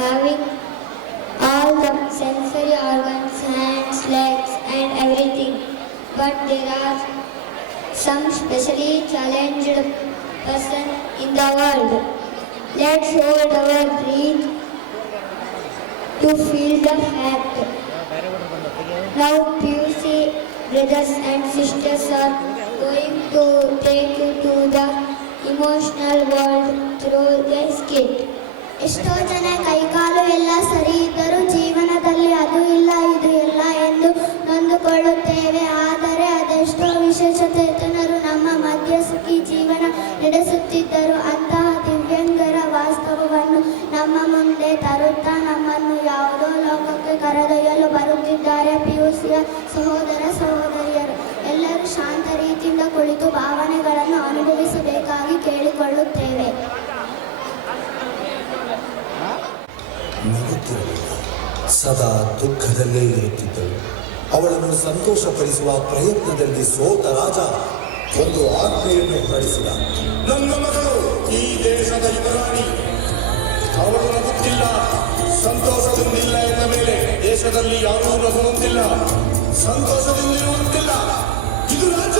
having all the sensory organs, hands, legs, and everything. But there are some specially challenged person in the world. Let's hold our breath to feel the fact. Now PUC brothers and sisters are going to take you to the emotional world through the skit. ಎಷ್ಟೋ ಜನ ಕೈಕಾಲು ಎಲ್ಲ ಸರಿ ಇದ್ದರೂ ಜೀವನದಲ್ಲಿ ಅದು ಇಲ್ಲ ಇದು ಇಲ್ಲ ಎಂದು ನೊಂದುಕೊಳ್ಳುತ್ತೇವೆ. ಆದರೆ ಅದೆಷ್ಟೋ ವಿಶೇಷಚೇತನರು ನಮ್ಮ ಮಧ್ಯೆ ಸುಖಿ ಜೀವನ ನಡೆಸುತ್ತಿದ್ದರು. ಅಂತಹ ದಿವ್ಯಾಂಗರ ವಾಸ್ತವವನ್ನು ನಮ್ಮ ಮುಂದೆ ತರುತ್ತಾ ನಮ್ಮನ್ನು ಯಾವುದೋ ಲೋಕಕ್ಕೆ ಕರೆದೊಯ್ಯಲು ಬರುತ್ತಿದ್ದಾರೆ ಪಿಯುಸಿಯ ಸಹೋದರ ಸಹೋದರಿಯರು. ಎಲ್ಲರೂ ಶಾಂತ ರೀತಿಯಿಂದ ಕುಳಿತು ಭಾವನೆಗಳನ್ನು ಅನುಭವಿಸಬೇಕಾಗಿ ಕೇಳಿಕೊಳ್ಳುತ್ತೇವೆ. ನಗುತ್ತಿರಲಿಲ್ಲ, ಸದಾ ದುಃಖದಲ್ಲೇ ಇರುತ್ತಿದ್ದಳು. ಅವಳನ್ನು ಸಂತೋಷಪಡಿಸುವ ಪ್ರಯತ್ನದಲ್ಲಿ ಸೋತ ರಾಜ ಒಂದು ಆಜ್ಞೆಯನ್ನು ಹೊರಡಿಸಿದ. ನನ್ನ ಮಗಳು ಈ ದೇಶದ ಯುವರಾಣಿ. ಅವಳು ನಗುತ್ತಿಲ್ಲ, ಸಂತೋಷದಿಂದಿಲ್ಲ ಎಂದ ಮೇಲೆ ದೇಶದಲ್ಲಿ ಯಾರೂ ನಗುವಂತಿಲ್ಲ, ಸಂತೋಷದಿಂದಿರುವಂತಿಲ್ಲ. ಇದು ರಾಜ್ಯ.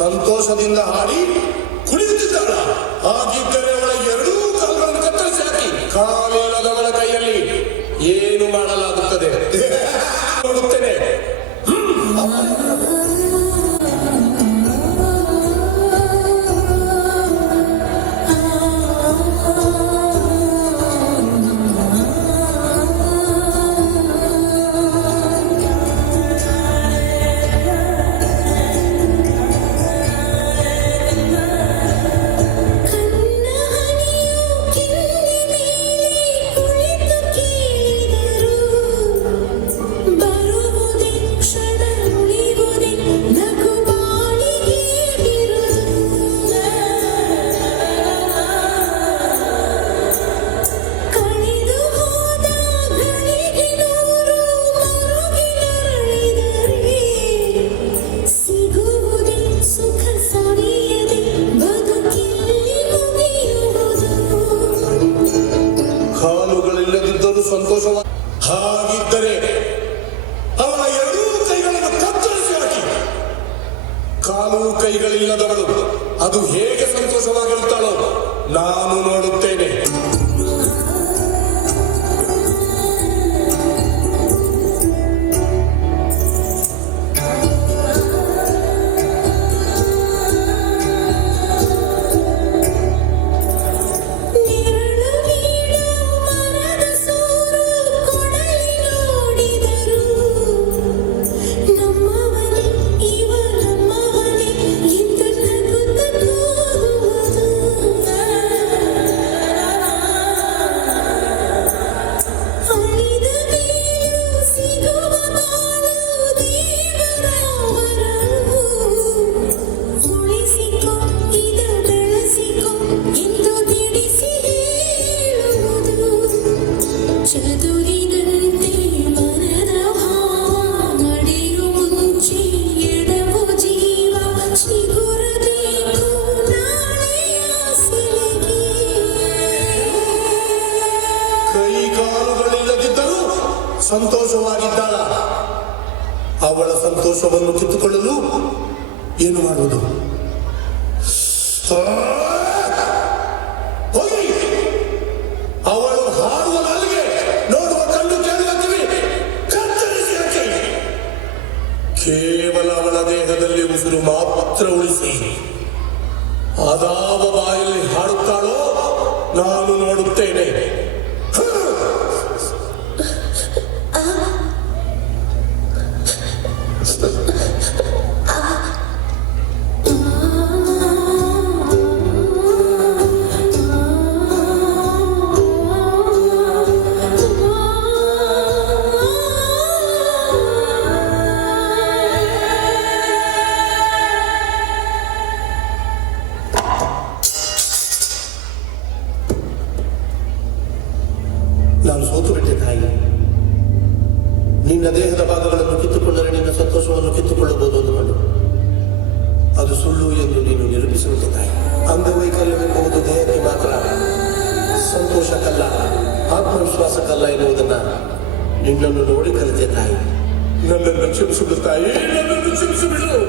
ಸಂತೋಷದಿಂದ ಹಾಡಿ ಕುಣಿಯುತ್ತಿದ್ದಾಳ. ಹಾಗಿದ್ದರೆ ಅವಳ ಎರಡೂ ಕಾಲುಗಳನ್ನು ಕತ್ತರಿಸಿ ಹಾಕಿ ಕಾಲಿಲ್ಲದವಳ ಕೈಯಲ್ಲಿ ಏನು ಮಾಡಲಾಗುತ್ತದೆ ನೋಡುತ್ತೇನೆ. ಸಂತೋಷವ. ಹಾಗಿದ್ದರೆ ಅವಳ ಎರಡೂ ಕೈಗಳನ್ನು ಕತ್ತರಿಸಿ ಹಾಕಿ ಕಾಲು ಕೈಗಳಿಲ್ಲದವಳು ಅದು ಹೇಗೆ ಸಂತೋಷವಾಗಿರುತ್ತಾಳೋ ನಾನು ನೋಡುತ್ತೇನೆ. ಸಂತೋಷವಾಗಿದ್ದಾಳ. ಅವಳ ಸಂತೋಷವನ್ನು ಕಿತ್ತುಕೊಳ್ಳಲು ಏನು ಮಾಡುವುದು? ಅವಳು ಹಾಡುವ ನಾಲಿಗೆ, ನೋಡುವ ಕಣ್ಣು, ಕೇಳುವ ಕಿವಿ ಕತ್ತರಿಸಿ ಹಾಕಿ ಕೇವಲ ಅವಳ ದೇಹದಲ್ಲಿ ಉಸಿರು ಮಾತ್ರ ಉಳಿಸಿ ಅದಾವ ಬಾಯಲ್ಲಿ ಹಾಡುತ್ತಾಳೋ ನಾನು ನೋಡುತ್ತೇನೆ. ನಾನು ಸೋತು ಬಿಟ್ಟೆ ತಾಯಿ. ನಿನ್ನ ದೇಹದ ಭಾಗಗಳನ್ನು ಕಿತ್ತುಕೊಂಡರೆ ನಿನ್ನ ಸಂತೋಷವನ್ನು ಕಿತ್ತುಕೊಳ್ಳಬಹುದು ಅಂದುಕೊಂಡು ಅದು ಸುಳ್ಳು ಎಂದು ನೀನು ನಿರೂಪಿಸುವಂತೆ ತಾಯಿ. ಅಂಗವೈಕಲ್ಯವೆಂಬುದು ದೇಹಕ್ಕೆ ಮಾತ್ರ, ಸಂತೋಷಕ್ಕಲ್ಲ, ಆತ್ಮವಿಶ್ವಾಸಕ್ಕಲ್ಲ ಎನ್ನುವುದನ್ನು ನಿನ್ನನ್ನು ನೋಡಿ ಕಲಿತೆ ತಾಯಿ. ನನ್ನನ್ನು ಕ್ಷಮಿಸಿಬಿಡು ತಾಯಿ, ನನ್ನನ್ನು ಕ್ಷಮಿಸಿಬಿಡು.